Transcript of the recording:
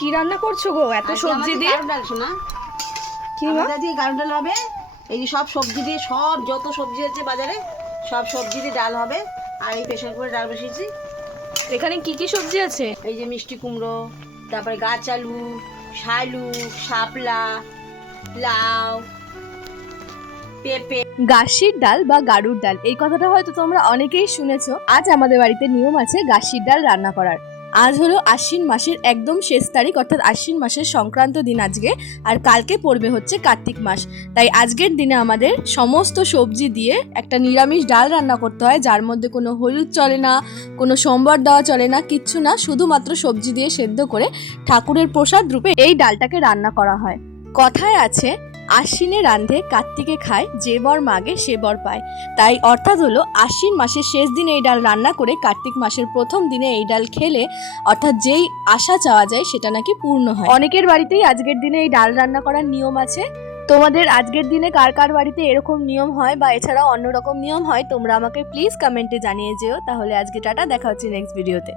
কি রান্না করছো গো এত সবজি দিয়ে? গাড়ুর ডাল শোনা, কি মা? আমাদের দিয়ে গাড়ুর ডাল হবে। এই যে সব সবজি দিয়ে, সব যত সবজি আছে বাজারে সব সবজি দিয়ে ডাল হবে। আর এই প্রেশার করে ডাল বসিয়েছি। এখানে কি কি সবজি আছে? এই যে মিষ্টি কুমড়ো, তারপরে গাছ আলু, শালুক, শাপলা, লাউ, পেঁপে। গাসির ডাল বা গাড়ুর ডাল, এই কথাটা হয়তো তোমরা অনেকেই শুনেছো। আজ আমাদের বাড়িতে নিয়ম আছে গাসির ডাল রান্না করার। আজ হলো আশ্বিন মাসের একদম শেষ তারিখ, অর্থাৎ আশ্বিন মাসের সংক্রান্ত দিন আজকে। আর কালকে পড়বে হচ্ছে কার্তিক মাস। তাই আজকের দিনে আমাদের সমস্ত সবজি দিয়ে একটা নিরামিষ ডাল রান্না করতে হয়, যার মধ্যে কোনো হলুদ চলে না, কোনো সম্বর দেওয়া চলে না, কিচ্ছু না। শুধুমাত্র সবজি দিয়ে সেদ্ধ করে ঠাকুরের প্রসাদ রূপে এই ডালটাকে রান্না করা হয়। কথায় আছে, আশ্বিনে রান্ধে কার্তিকে খায়, যে বর মাগে সে বর পায়। তাই অর্থাৎ হলো আশ্বিন মাসের শেষ দিনে এই ডাল রান্না করে কার্তিক মাসের প্রথম দিনে এই ডাল খেলে অর্থাৎ যেই আশা চাওয়া যায় সেটা নাকি পূর্ণ হয়। অনেকের বাড়িতেই আজকের দিনে এই ডাল রান্না করার নিয়ম আছে। তোমাদের আজকের দিনে কার কার বাড়িতে এরকম নিয়ম হয় বা এছাড়াও অন্যরকম নিয়ম হয়, তোমরা আমাকে প্লিজ কমেন্টে জানিয়ে যেও। তাহলে আজকে টাটা, দেখা হচ্ছে নেক্সট ভিডিওতে।